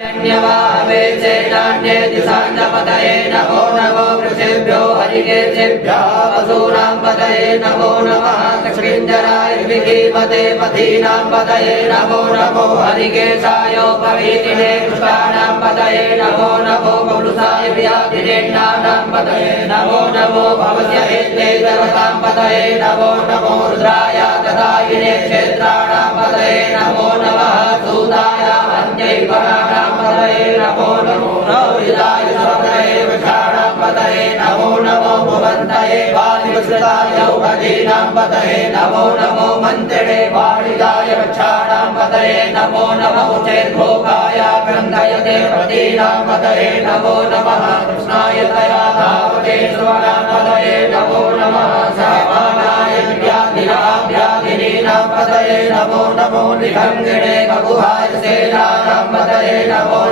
न्यवावेशेनान्ये दिशाञ्जपतये नमो नमो वृषेभ्यो हरिकेशेभ्यः वसूनां पतये नमो नमः कृष्णिञ्जराय विकीमते पथीनां पतये नमो नमो हरिकेशायोपवीतिने कृष्णानां पतये नमो नमो पौरुषाय व्याधिरेण्णानां पतये नमो नमो भवस्य हेत्ते देवतां पतये नमो नमो रुद्राय तदायिने क्षेत्राणां पतये नमो नमः सूताय अन्यैवराणां पतये नमो नमो रोहिताय सर्वतये वृषाणां पतये नमो नमो भुवन्तये वादिवसृताय उभजीनां पतये नमो नमो मन्त्रिणे वाणिजाय वृक्षाणां पतये नमो नमः चेद्भोगाय क्रन्दयते प्रतीनां पतये नमो नमः कृष्णाय तया धावते सुवर्णां पतये नमो नमः सहमानाय व्याधिनीनां पतये नमो नमो निखङ्गिणे ककुहाय सेनानां पतये नमो